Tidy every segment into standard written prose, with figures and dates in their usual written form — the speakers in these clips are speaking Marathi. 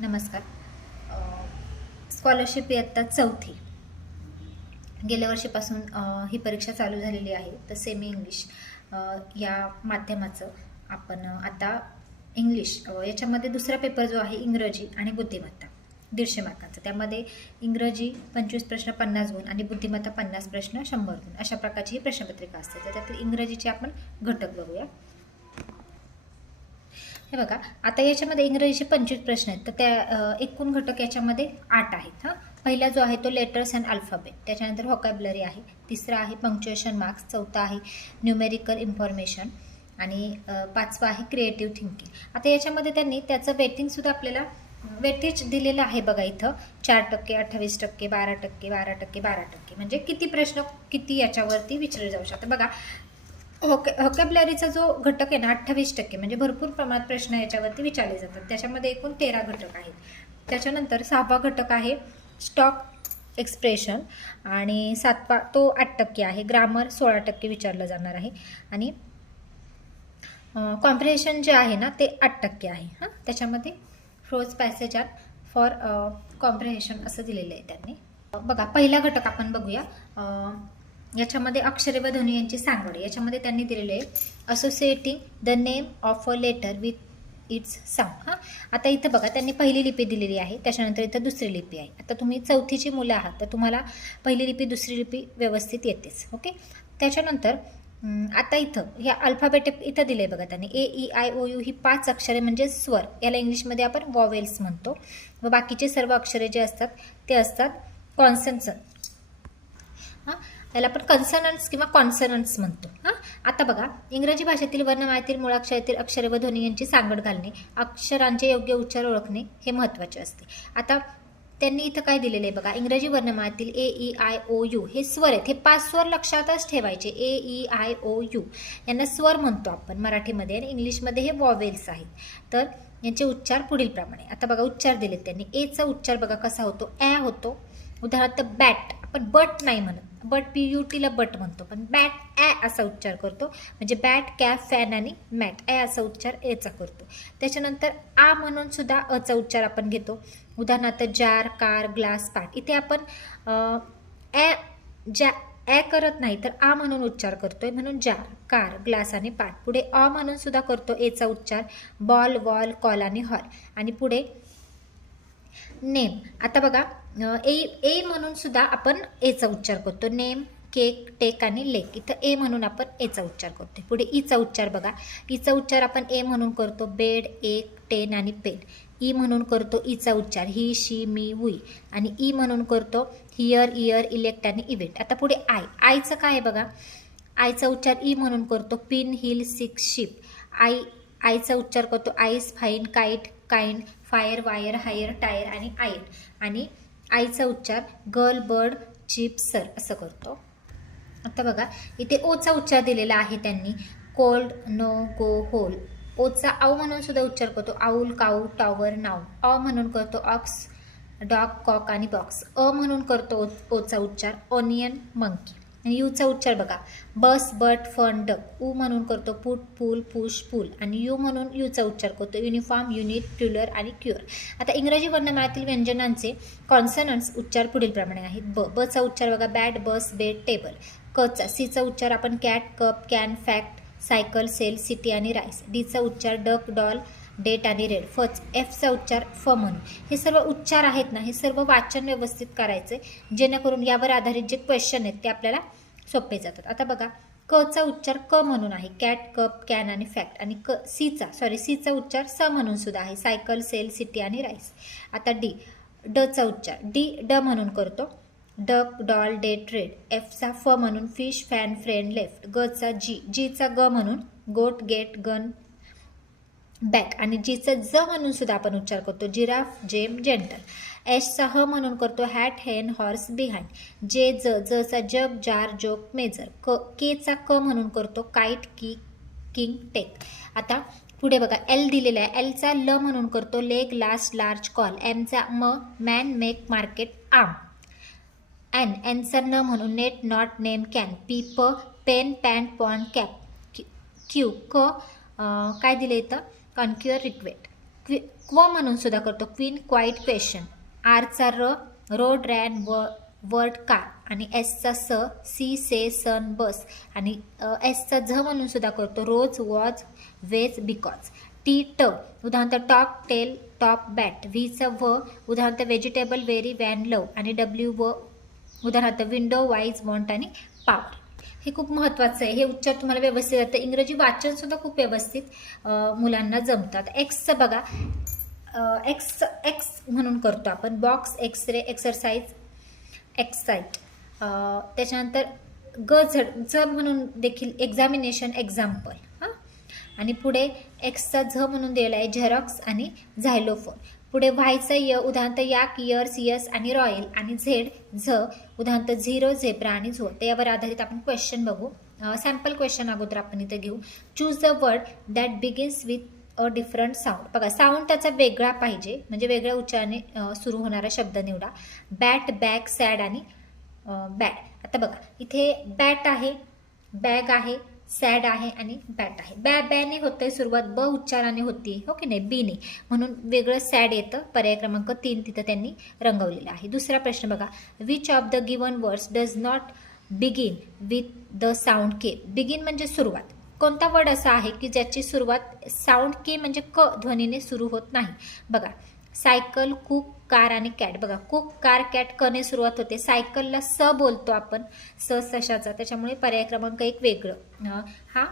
नमस्कार. स्कॉलरशिप इयत्ता चौथी गेल्या वर्षीपासून ही परीक्षा चालू झालेली आहे. तर सेमी इंग्लिश या माध्यमाचं आपण आता इंग्लिश याच्यामध्ये दुसरा पेपर जो आहे इंग्रजी आणि बुद्धिमत्ता 150 मार्कांचा. त्यामध्ये इंग्रजी 25 प्रश्न 50 गुण आणि बुद्धिमत्ता 50 प्रश्न 100 गुण अशा प्रकारची ही प्रश्नपत्रिका असते. तर त्यातील इंग्रजीचे आपण घटक बघूया. हे बघा, आता याच्यामध्ये इंग्रजीचे 25 प्रश्न आहेत. तर त्या एकूण घटक याच्यामध्ये 8 आहेत. पहिला जो आहे तो लेटर्स अँड अल्फाबेट, त्याच्यानंतर व्हॉकॅब्युलरी आहे, तिसरा आहे पंक्च्युएशन मार्क्स, चौथा आहे न्यूमेरिकल इन्फॉर्मेशन आणि पाचवा आहे क्रिएटिव्ह थिंकिंग. आता याच्यामध्ये त्यांनी त्याचं वेटिंगसुद्धा आपल्याला वेटेज दिलेलं आहे बघा इथं. 4%, 28%, 12%, 12%, 12%, म्हणजे किती प्रश्न किती याच्यावरती विचारले जाऊ शकतात. बघा, व्हॉकॅब्युलरीचा जो घटक आहे ना 28%, म्हणजे भरपूर प्रमाणात प्रश्न याच्यावरती विचारले जातात. त्याच्यामध्ये एकूण 13 घटक आहेत. त्याच्यानंतर 6वा घटक आहे स्टॉक एक्सप्रेशन आणि 7वा तो 8% आहे. ग्रामर 16% विचारलं जाणार आहे आणि कॉम्प्रिहेन्शन जे आहे ना ते 8% आहे. त्याच्यामध्ये फ्रोज पॅसेज फॉर कॉम्प्रिहेन्शन असं दिलेलं आहे त्यांनी. बघा, पहिला घटक आपण बघूया. याच्यामध्ये अक्षरे व ध्वनी यांची सांगड. याच्यामध्ये त्यांनी दिलेले आहे associating the name of a letter with its sound. आता इथं बघा, त्यांनी पहिली लिपी दिलेली आहे, त्याच्यानंतर इथं दुसरी लिपी आहे. आता तुम्ही चौथीची मुलं आहात तर तुम्हाला पहिली लिपी दुसरी लिपी व्यवस्थित येतेच. ओके. त्याच्यानंतर आता इथं ह्या अल्फाबेट इथं दिले बघा त्यांनी AEIOU ही 5 अक्षरे म्हणजे स्वर. याला इंग्लिशमध्ये आपण वॉवेल्स म्हणतो व बाकीचे सर्व अक्षरे जे असतात ते असतात कॉन्सनन्स. याला आपण कन्सनन्ट्स किंवा कॉन्सनन्ट्स म्हणतो. आता बघा, इंग्रजी भाषेतील वर्णमाळेतील मुळाक्षरातील अक्षरे व ध्वनी यांची सांगड घालणे, अक्षरांचे योग्य उच्चार ओळखणे हे महत्त्वाचे असते. आता त्यांनी इथं काय दिलेलं आहे बघा, इंग्रजी वर्णमाळेतील AEIOU हे स्वर आहेत. हे 5 स्वर लक्षातच ठेवायचे. AEIOU यांना स्वर म्हणतो आपण मराठीमध्ये आणि इंग्लिशमध्ये हे वॉवेल्स आहेत. तर यांचे उच्चार पुढील प्रमाणे. आता बघा, उच्चार दिलेत त्यांनी. एचा उच्चार बघा कसा होतो, ॲ होतो. उदाहरणार्थ बॅट, आपण बट नाही म्हणत, बट PUTला बट म्हणतो, पण बॅट ॲ असा उच्चार करतो. म्हणजे बॅट, कॅफ, फॅन आणि मॅट ॲ असा उच्चार एचा करतो. त्याच्यानंतर आ म्हणून सुद्धा अचा उच्चार आपण घेतो. उदाहरणार्थ जार, कार, ग्लास, पाट. इथे आपण ॲ करत नाही तर आ म्हणून उच्चार करतोय, म्हणून जार, कार, ग्लास आणि पाट. पुढे अ म्हणून सुद्धा करतो एचा उच्चार. बॉल, वॉल, कॉल आणि हॉल. आणि पुढे नेम. आता बघा, ए म्हणून सुद्धा आपण एचा उच्चार करतो. नेम, केक, टेक आणि लेक. इथं ए म्हणून आपण एचा उच्चार करतो. पुढे ईचा उच्चार बघा. ईचा उच्चार आपण ए म्हणून करतो. बेड, एक, टेन आणि पेन. ई म्हणून करतो ईचा उच्चार. ही, शी, मी, वी. आणि ई म्हणून करतो हिअर, इयर, इलेक्ट आणि इव्हेंट. आता पुढे आयचं काय आहे बघा. आयचा उच्चार ई म्हणून करतो. Pin, hill, six, ship. आयचा उच्चार करतो ice, fine, kite, kind, fire, wire, hire, tyre आणि आयर. आणि आईचा उच्चार गर्ल, बर्ड, चिप, सर असं करतो. आता बघा, इथे ओचा उच्चार दिलेला आहे त्यांनी. कोल्ड, नो, गो, होल. ओचा आऊ म्हणून सुद्धा उच्चार करतो. आऊल, काऊ, टॉवर, नाऊ. अ म्हणून करतो ऑक्स, डॉग, कॉक आणि बॉक्स. अ म्हणून करतो ओचा उच्चार ऑनियन, मंकी. आणि यूचा उच्चार बघा. बस, बट, फन, डक. ऊ म्हणून करतो पुट, पूल, पुश, पूल. आणि यू म्हणून यूचा उच्चार करतो युनिफॉर्म, युनिट, ट्युलर आणि क्युअर. आता इंग्रजी वर्णमाळेतील व्यंजनांचे कॉन्सनंट्स उच्चार पुढील प्रमाणे आहेत. बचा उच्चार बघा. Bat, bus, bed, table. कचा सीचा उच्चार आपण cat, cup, can, fact, cycle, cell, city आणि राईस. डीचा उच्चार डक, डॉल, डेट आणि रेड. एफचा उच्चार फ म्हणून. हे सर्व उच्चार आहेत ना, हे सर्व वाचन व्यवस्थित करायचे जेणेकरून यावर आधारित जे क्वेश्चन आहेत ते आपल्याला सोपे जातात. आता बघा, कचा उच्चार क म्हणून आहे. कॅट, कप, कॅन आणि फॅक्ट. आणि सीचा उच्चार स म्हणून सुद्धा आहे. सायकल, सेल, सिटी आणि राईस. आता डचा उच्चार ड म्हणून करतो. Duck, doll, date, red. एफचा फ म्हणून फिश, फॅन, फ्रेंड, लेफ्ट. गचा जीचा ग म्हणून गोट, गेट, गन, बॅक. आणि जीचा ज म्हणून सुद्धा आपण उच्चार करतो. जिराफ, जेम, जेंटल. एशचा ह म्हणून करतो. हॅट, हेन, हॉर्स, बिहाइंड. जचा जग, जार, जोक, मेजर. केचा क म्हणून करतो. काईट, की, किंग, टेक. आता पुढे बघा, एल दिलेला आहे. एलचा ल म्हणून करतो. Leg, last, large, call. एमचा मॅन, मेक, मार्केट, आर्म. एनचा न म्हणून net, not, name, can. Pen, pant, pond, cap. Q काय दिले इथं. Conquer, racquet. क्व म्हणून सुद्धा करतो, क्वीन, क्वाईट, क्वेश्चन. आरचा रोड, रॅन, वर्ड, कार. आणि एसचा सी, से, सन, बस. आणि एसचा झ म्हणून सुद्धा करतो, रोज, वॉज, वेज, बिकॉज. ट उदाहरण टॉक, टेल, टॉप, बॅट. व्हीचा व उदाहरण व्हेजिटेबल, व्हेरी, वॅन, लव. आणि डब्ल्यू व उदाहरणार्थ विंडो, वाईज, वॉन्ट आणि पॉवर. हे खूप महत्त्वाचं आहे. हे उच्चार तुम्हाला व्यवस्थित येतं. इंग्रजी वाचनसुद्धा खूप व्यवस्थित मुलांना जमतात. एक्सचं बघा, एक्स म्हणून करतो आपण, बॉक्स, एक्सरे, एक्सरसाइज, एक्साइट. त्याच्यानंतर ज म्हणून देखील एक्झामिनेशन, एक्झाम्पल. हां, आणि पुढे एक्सचा झ म्हणून दिलेला आहे, झेरॉक्स आणि झायलोफोन. पुढे व्हायचा य उदाहरण याक, इयर्स, यस आणि रॉयल. आणि झेड झ उदाहरण झिरो, झेब्रा आणि झो. त्यावर आधारित आपण क्वेश्चन बघू. सॅम्पल क्वेश्चन अगोदर आपण इथं घेऊ. Choose the word that begins with a different sound. बघा, साऊंड त्याचा वेगळा पाहिजे, म्हणजे वेगळ्या उच्चाराने सुरू होणारा शब्द निवडा. बॅट, बॅग, सॅड आणि बॅड. आता बघा, इथे बॅट आहे, बॅग आहे, सॅड आहे आणि बॅट आहे. बॅने होतंय सुरुवात, ब उच्चाराने होती, हो की नाही, बीने, म्हणून वेगळं सॅड येतं. पर्याय क्रमांक 3 तिथं त्यांनी रंगवलेला आहे. दुसरा प्रश्न बघा, which of the given words does not begin with the sound K. Begin म्हणजे सुरुवात. कोणता वर्ड असा आहे की ज्याची सुरुवात साऊंड के म्हणजे क ध्वनीने सुरू होत नाही. बघा, सायकल, कुक, कार आणि कॅट. बघा, कुक, कार, कॅट कने सुरुवात होते. सायकलला स बोलतो आपण, सशाचा, त्याच्यामुळे पर्याय क्रमांक 1 वेगळं. हा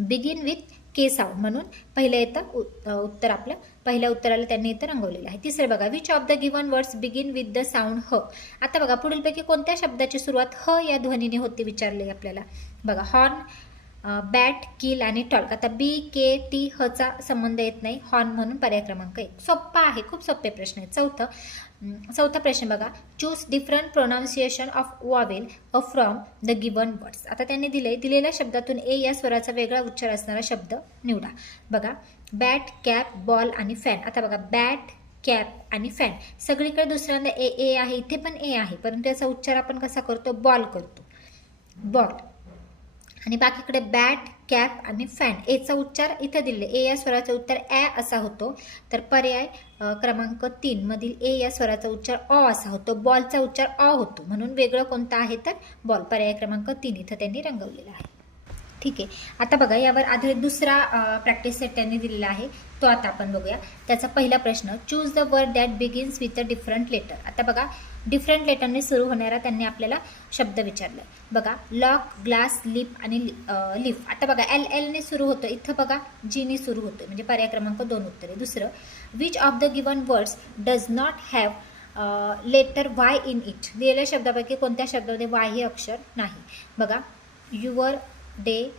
बिगिन विथ के साऊंड म्हणून पहिलं येतं उत्तर. आपलं पहिल्या उत्तराला त्यांनी इथं रंगवलेलं आहे. तिसरं बघा, which of the given words begin with the sound ह. आता बघा, पुढीलपैकी कोणत्या शब्दाची सुरुवात ह या ध्वनीने होती विचारले आपल्याला. बघा, हॉर्न, बॅट, किल आणि टॉल्क. आता बी, के, टी, हचा संबंध येत नाही, हॉर्न म्हणून पर्याय क्रमांक 1. सोप्पा आहे, खूप सोपे प्रश्न आहेत. चौथा प्रश्न बघा, choose different pronunciation of vowel from the given words. आता त्यांनी दिलेल्या शब्दातून ए या स्वराचा वेगळा उच्चार असणारा शब्द निवडा. बघा, बॅट, कॅप, बॉल आणि फॅन. आता बघा, बॅट, कॅप आणि फॅन, सगळीकडे दुसऱ्यांदा ए आहे, इथे पण ए आहे, परंतु याचा उच्चार आपण कसा करतो, बॉल करतो, बॉल. आणि बाकीकडे बॅट, कॅप आणि फॅन, एचा उच्चार इथं दिले, ए या स्वराचा उच्चार ॲ असा होतो. तर पर्याय क्रमांक 3 मधील ए या स्वराचा उच्चार अ असा होतो. बॉलचा उच्चार अ होतो, म्हणून वेगळं कोणतं आहे तर बॉल. पर्याय क्रमांक 3 इथं त्यांनी रंगवलेला आहे. ठीक आहे, आता बघा, यावर आधारित दुसरा प्रॅक्टिस सेट त्यांनी दिलेला आहे, तो आता आपण बघूया. त्याचा पहिला प्रश्न, choose the word that begins with a different letter. आता बघा, डिफरंट लेटरने सुरू होणारा त्यांनी आपल्याला शब्द विचारला. बघा, लॉक, ग्लास, लिप आणि लिफ. आता बघा, एलने सुरू होतं, इथं बघा जीने सुरू होतं, म्हणजे पर्याय क्रमांक 2 उत्तरे. दुसरं, which of the given words does not have letter Y in it. दिलेल्या शब्दापैकी कोणत्या शब्दामध्ये वाय हे अक्षर नाही. बघा, युअर, डे,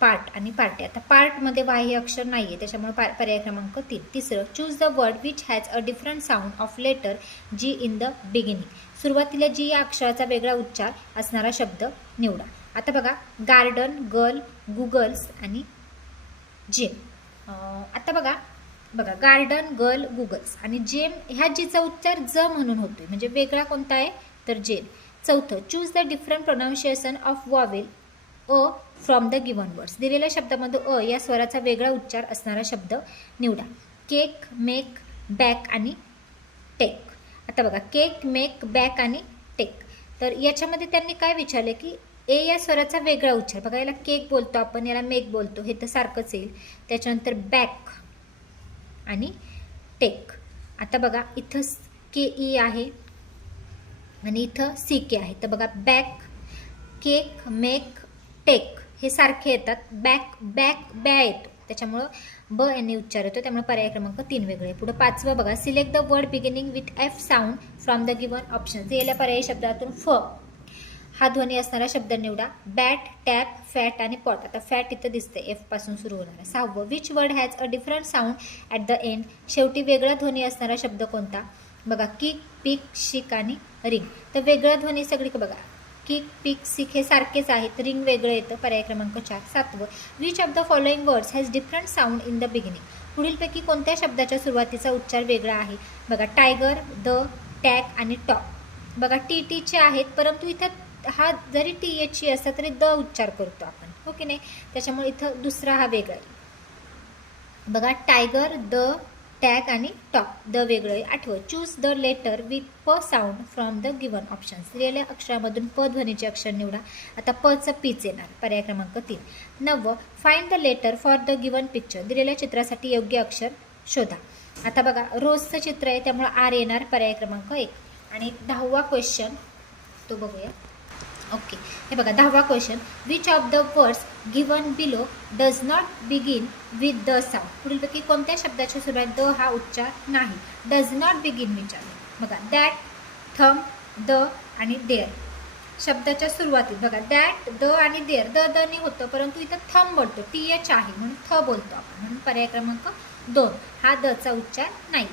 पार्ट आणि पार्टी. आता पार्टमध्ये वाय हे अक्षर नाही आहे, त्याच्यामुळे पर्याय क्रमांक 3. तिसरं, choose the word which has a different sound of letter G in the beginning. सुरुवातीला जी या अक्षराचा वेगळा उच्चार असणारा शब्द निवडा. आता बघा, गार्डन, गर्ल, गुगल्स आणि जेम. आता बघा, गार्डन, गर्ल, गुगल्स आणि जेम ह्या जीचा उच्चार ज म्हणून होतोय, म्हणजे वेगळा कोणता आहे तर जेम. चौथं, choose the different pronunciation of vowel a from the given words. दिलेल्या शब्दामध्ये अ या स्वराचा वेगळा उच्चार असणारा शब्द निवडा. केक, मेक, बॅक आणि टेक. आता बघा, केक, मेक, बॅक आणि टेक. तर याच्यामध्ये त्यांनी काय विचारले की ए या स्वराचा वेगळा उच्चार. बघा, याला केक बोलतो आपण, याला मेक बोलतो, हे तर सारखंच येईल. त्याच्यानंतर बॅक आणि टेक. आता बघा, इथं के ई आहे आणि इथं सी के आहे. तर बघा, बॅक, केक, मेक, टेक हे सारखे येतात. बॅक बॅ येतो, त्याच्यामुळं ब यांनी उच्चार येतो, त्यामुळे पर्याय क्रमांक 3 वेगळे. पुढे 5वं बघा, select the word beginning with F sound from the given option. दिलेल्या पर्यायी शब्दातून फ हा ध्वनी असणारा शब्द निवडा. बॅट, टॅप, फॅट आणि पॉट. आता फॅट इथं दिसते, एफ पासून सुरू होणारा. 6वं, which word has a different sound at the end. शेवटी वेगळा ध्वनी असणारा शब्द कोणता. बघा, किक, पिक, शिक आणि रिंग. तर वेगळा ध्वनी सगळीकडे बघा, किक, पिक, सिक हे सारखेच आहेत, रिंग वेगळं येतं. पर्याय क्रमांक 4. 7वं, which of the following words has different sound in the beginning. पुढीलपैकी कोणत्या शब्दाच्या सुरुवातीचा उच्चार वेगळा आहे. बघा, टायगर, द, टॅग आणि टॉप. बघा, टीचे आहेत, परंतु इथं हा जरी टी एचची असला तरी द उच्चार करतो आपण, हो की नाही, त्याच्यामुळे इथं दुसरा हा वेगळा आहे. बघा टायगर, द, टॅग आणि टॉप. द वेगळं आठवं. चूज द लेटर विथ प sound from the given options. दिलेल्या अक्षरामधून प ध्वनीचे अक्षर निवडा. आता पचं पीच येणार. पर्याय क्रमांक 3. 9. Find the letter for the given picture. दिलेल्या चित्रासाठी योग्य अक्षर शोधा. आता बघा रोजचं चित्र आहे त्यामुळे आर येणार. पर्याय क्रमांक 1. आणि 10वा क्वेश्चन तो बघूया. ओके, हे बघा 10वा question. Which of the words given below does not begin with the sound. पुढीलपैकी कोणत्या शब्दाच्या सुरुवात द हा उच्चार नाही. डज नॉट बिगिन विचारले. बघा दॅट, थम, द आणि देअर. शब्दाच्या सुरुवातीत बघा दॅट, द आणि देअर. द नी होतं परंतु इथं थम बोलतो. टी एच आहे म्हणून थ बोलतो आपण. म्हणून पर्याय क्रमांक 2 हा दचा उच्चार नाही.